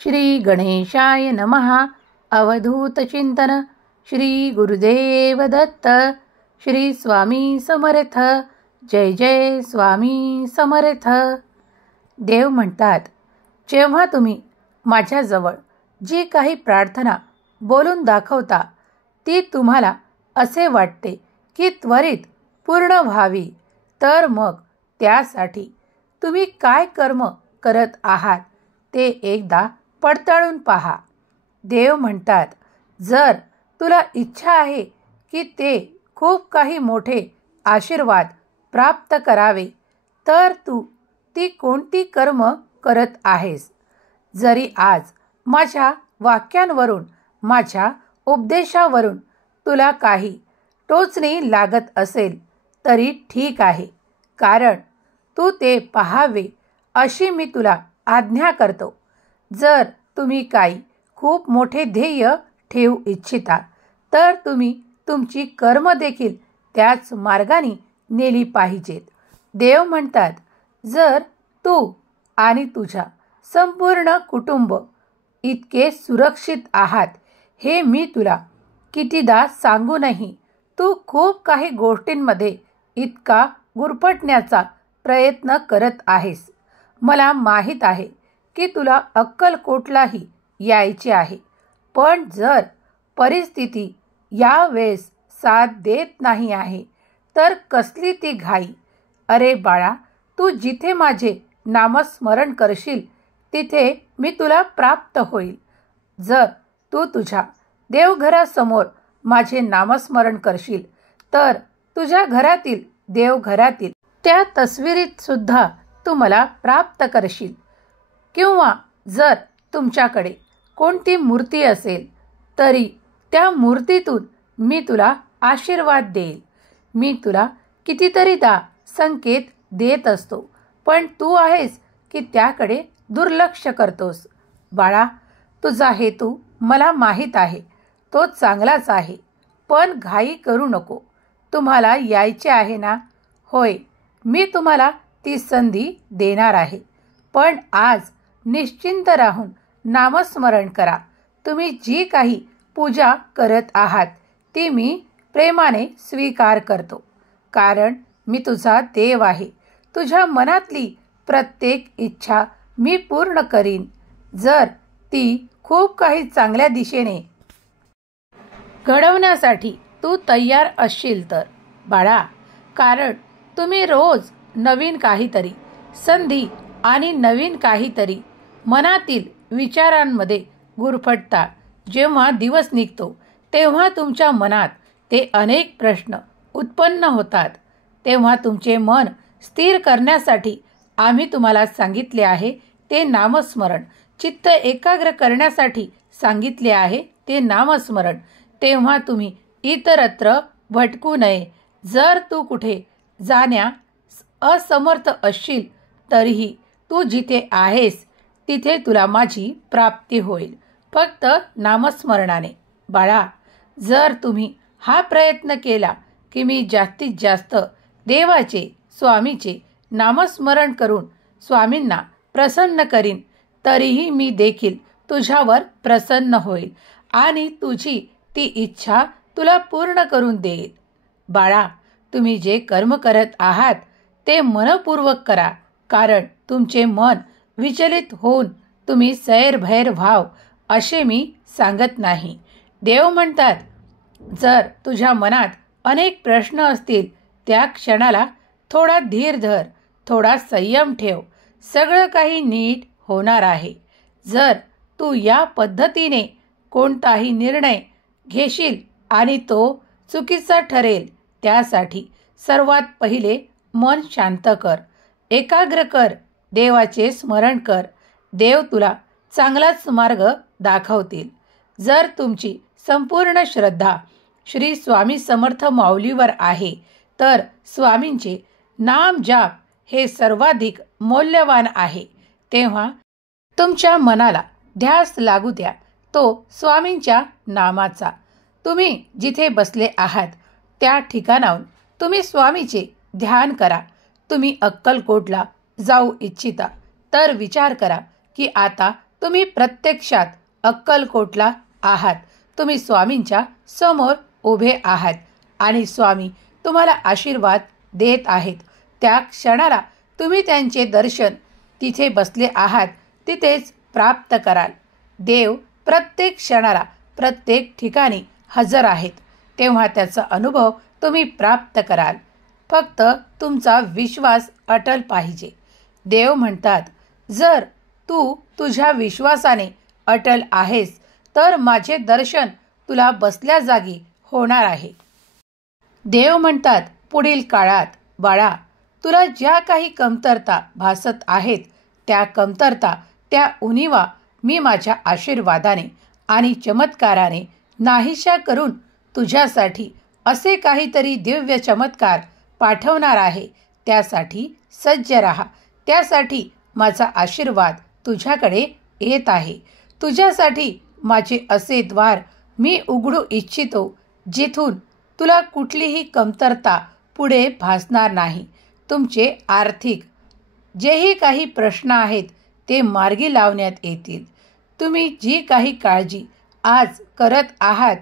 श्री गणेशाय नमः. अवधूत चिंतन. श्री गुरुदेव दत्त. श्री स्वामी समर्थ. जय जय स्वामी समर्थ. देव म्हणतात, जेव्हा तुम्ही माझ्याजवळ जी काही प्रार्थना बोलून दाखवता ती तुम्हाला असे वाटते की त्वरित पूर्ण व्हावी, तर मग त्यासाठी तुम्ही काय कर्म करत आहात ते एकदा पडताळून पहा. देव म्हणतात, जर तुला इच्छा आहे की ते खूप काही मोठे आशीर्वाद प्राप्त करावे, तर तू ती कोणती कर्म करत आहेस? जरी आज माझ्या वाक्यांवरून, माझ्या उपदेशावरून तुला काही टोचणी लागत असेल तरी ठीक आहे, कारण तू ते पाहावे अशी मी तुला आज्ञा करतो. जर तुम्ही काही खूप मोठे ध्येय ठेवू इच्छिता, तर तुम्ही तुमची कर्म देखील त्याच मार्गाने नेली पाहिजेत. देव म्हणतात, जर तू आणि तुझा संपूर्ण कुटुंब इतके सुरक्षित आहात हे मी तुला कितीदा सांगूनही तू खूप काही गोष्टींमध्ये इतका गुरफटण्याचा प्रयत्न करत आहेस. मला माहीत आहे की तुला अक्कलकोटलाही यायचे आहे, पण जर परिस्थिती यावेळेस साथ देत नाही आहे तर कसली ती घाई? अरे बाळा, तू जिथे माझे नामस्मरण करशील तिथे मी तुला प्राप्त होईल. जर तू तुझ्या देवघरासमोर माझे नामस्मरण करशील तर तुझ्या घरातील देवघरातील त्या तस्वीरीत सुद्धा तू मला प्राप्त करशील. किंवा जर तुमच्याकडे कोणती मूर्ती असेल तरी त्या मूर्तीतून मी तुला आशीर्वाद देईल. मी तुला कितीतरीदा संकेत देत असतो, पण तू आहेस की त्याकडे दुर्लक्ष करतोस. बाळा, तुझा हेतू मला माहीत आहे, तो चांगलाच आहे, पण घाई करू नको. तुम्हाला यायचे आहे ना? होय, मी तुम्हाला ती संधी देणार आहे, पण आज निश्चिंत राहून नामस्मरण करा. तुम्ही जी काही पूजा करत आहात ती मी प्रेमाने स्वीकार करतो, कारण मी तुझा देव आहे. तुझ्या मनातली प्रत्येक इच्छा मी पूर्ण करीन, जर ती खूप काही चांगल्या दिशेने घडवण्यासाठी तू तयार असशील तर. बाळा, कारण तुम्ही रोज नवीन काहीतरी संधी आणि नवीन काहीतरी मनातील विचारांमध्ये गुरफटता. जेव्हा दिवस निघतो तेव्हा तुमच्या मनात ते अनेक प्रश्न उत्पन्न होतात. तेव्हा तुमचे मन स्थिर करण्यासाठी आम्ही तुम्हाला सांगितले आहे ते नामस्मरण. चित्त एकाग्र करण्यासाठी सांगितले आहे ते नामस्मरण. तेव्हा तुम्ही इतरत्र भटकू नये. जर तू कुठे जाण्यास असमर्थ असशील तरीही तू जिथे आहेस तिथे तुला माझी प्राप्ती होईल, फक्त नामस्मरणाने. बाळा, जर तुम्ही हा प्रयत्न केला की मी जास्तीत जास्त देवाचे, स्वामीचे नामस्मरण करून स्वामींना प्रसन्न करीन, तरीही मी देखील तुझ्यावर प्रसन्न होईल आणि तुझी ती इच्छा तुला पूर्ण करून देईल. बाळा, तुम्ही जे कर्म करत आहात ते मनपूर्वक करा, कारण तुमचे मन विचलित होऊन तुम्ही सैरभैर व्हाव असे मी सांगत नाही. देव म्हणतात, जर तुझ्या मनात अनेक प्रश्न असतील त्या क्षणाला थोडा धीर धर, थोडा संयम ठेव. सगळं काही नीट होणार आहे. जर तू या पद्धतीने कोणताही निर्णय घेशील आणि तो चुकीचा ठरेल, त्यासाठी सर्वात पहिले मन शांत कर, एकाग्र कर, देवाचे स्मरण कर. देव तुला चांगलाच मार्ग दाखवतील. जर तुमची संपूर्ण श्रद्धा श्री स्वामी समर्थ माऊलीवर आहे तर स्वामींचे नाम जाप हे सर्वाधिक मौल्यवान आहे. तेव्हा तुमच्या मनाला ध्यास लागू द्या तो स्वामींच्या नामाचा. तुम्ही जिथे बसले आहात त्या ठिकाणाहून तुम्ही स्वामीचे ध्यान करा. तुम्ही अक्कलकोटला जाऊ इच्छिता तर विचार करा की आता तुम्ही प्रत्यक्षात अक्कलकोटला आहात. तुम्ही स्वामींच्या समोर उभे आहात आणि स्वामी तुम्हाला आशीर्वाद देत आहेत. त्या क्षणाला तुम्ही त्यांचे दर्शन तिथे बसले आहात तिथेच प्राप्त कराल. देव प्रत्येक क्षणाला प्रत्येक ठिकाणी हजर आहेत. तेव्हा त्याचा अनुभव तुम्ही प्राप्त कराल. फक्त तुमचा विश्वास अटल पाहिजे. देव म्हणतात, जर तू तुझ्या विश्वासाने अटल आहेस तर माझे दर्शन तुला बसल्या जागी होणार आहे. देव म्हणतात, पुढील काळात बाळा, तुला ज्या काही कमतरता भासत आहेत त्या कमतरता, त्या उणिवा मी माझ्या आशीर्वादाने आणि चमत्काराने नाहीशा करून तुझ्यासाठी असे काहीतरी दिव्य चमत्कार पाठवणार आहे. त्यासाठी सज्ज राहा. त्यासाठी माझा आशीर्वाद तुझ्याकडे येत आहे. तुझ्यासाठी माझे असे द्वार मी उघडू इच्छितो जिथून तुला कुठलीही कमतरता पुढे भासणार नाही. तुमचे आर्थिक जेही काही प्रश्न आहेत ते मार्गी लावण्यात येतील. तुम्ही जी काही काळजी आज करत आहात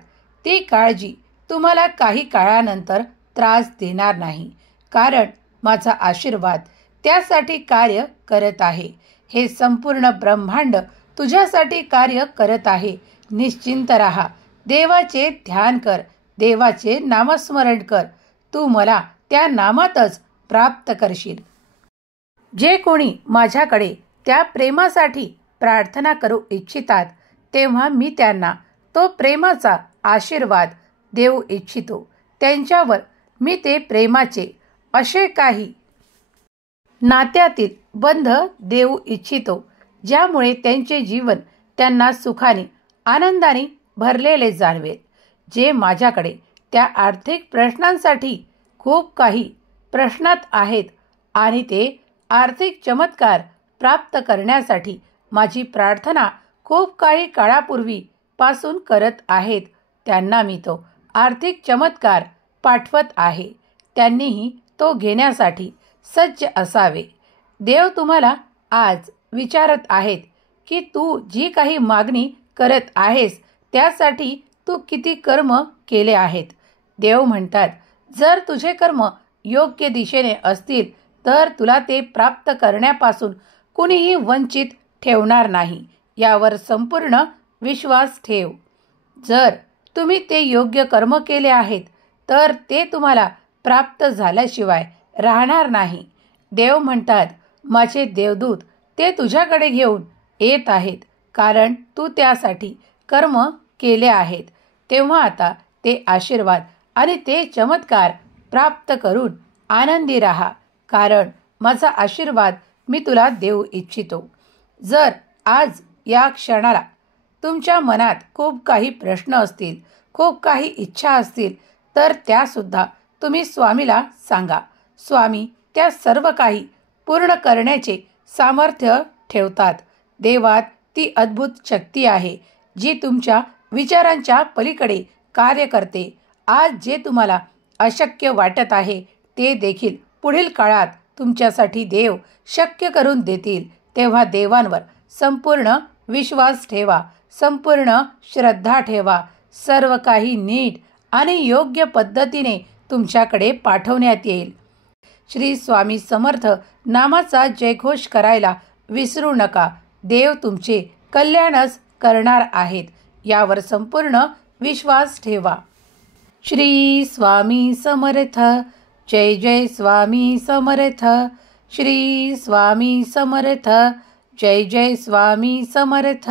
ती काळजी तुम्हाला काही काळानंतर त्रास देणार नाही, कारण माझा आशीर्वाद त्यासाठी कार्य करत आहे. हे संपूर्ण ब्रह्मांड तुझ्यासाठी कार्य करत आहे. निश्चिंत राहा. देवाचे ध्यान कर. देवाचे नामस्मरण कर. तू मला त्या नामातच प्राप्त करशील. जे कोणी माझ्याकडे त्या प्रेमासाठी प्रार्थना करू इच्छितात तेव्हा मी त्यांना तो प्रेमाचा आशीर्वाद देऊ इच्छितो. त्यांच्यावर मी ते प्रेमाचे असे काही नात्यातील बंध देऊ इच्छितो ज्यामुळे त्यांचे जीवन त्यांना सुखाने आनंदाने भरलेले जाणवेल. जे माझ्याकडे त्या आर्थिक प्रश्नांसाठी खूप काही प्रश्नात आहेत आणि ते आर्थिक चमत्कार प्राप्त करण्यासाठी माझी प्रार्थना खूप काही काळापूर्वी पासून करत आहेत, त्यांना मी तो आर्थिक चमत्कार पाठवत आहे. त्यांनीही तो घेण्यासाठी सज्ज असावे. देव तुम्हाला आज विचारत आहेत की तू जी काही मागणी करत आहेस त्यासाठी तू किती कर्म केले आहेत. देव म्हणतात, जर तुझे कर्म योग्य दिशेने असतील तर तुला ते प्राप्त करण्यापासून कुणीही वंचित ठेवणार नाही. यावर संपूर्ण विश्वास ठेव. जर तुम्ही ते योग्य कर्म केले आहेत तर ते तुम्हाला प्राप्त झाल्याशिवाय राहणार नाही. देव म्हणतात, माझे देवदूत ते तुझ्याकडे घेऊन येत आहेत, कारण तू त्यासाठी कर्म केले आहेत. तेव्हा आता ते आशीर्वाद आणि ते चमत्कार प्राप्त करून आनंदी राहा, कारण माझा आशीर्वाद मी तुला देऊ इच्छितो. जर आज या क्षणाला तुमच्या मनात खूप काही प्रश्न असतील, खूप काही इच्छा असतील तर त्यासुद्धा तुम्ही स्वामीला सांगा. स्वामी त्या सर्व काही पूर्ण करण्याचे सामर्थ्य ठेवतात. देवात ती अद्भुत शक्ती आहे जी तुमच्या विचारांच्या पलीकडे कार्य करते. आज जे तुम्हाला अशक्य वाटत आहे ते देखील पुढील काळात तुमच्यासाठी देव शक्य करून देतील. तेव्हा देवांवर संपूर्ण विश्वास ठेवा, संपूर्ण श्रद्धा ठेवा. सर्व काही नीट आणि योग्य पद्धतीने तुमच्याकडे पाठवण्यात येईल. श्री स्वामी समर्थ नामाचा जयघोष करायला विसरू नका. देव तुमचे कल्याणच करणार आहेत, यावर संपूर्ण विश्वास ठेवा. श्री स्वामी समर्थ. जय जय स्वामी समर्थ. श्री स्वामी समर्थ. जय जय स्वामी समर्थ.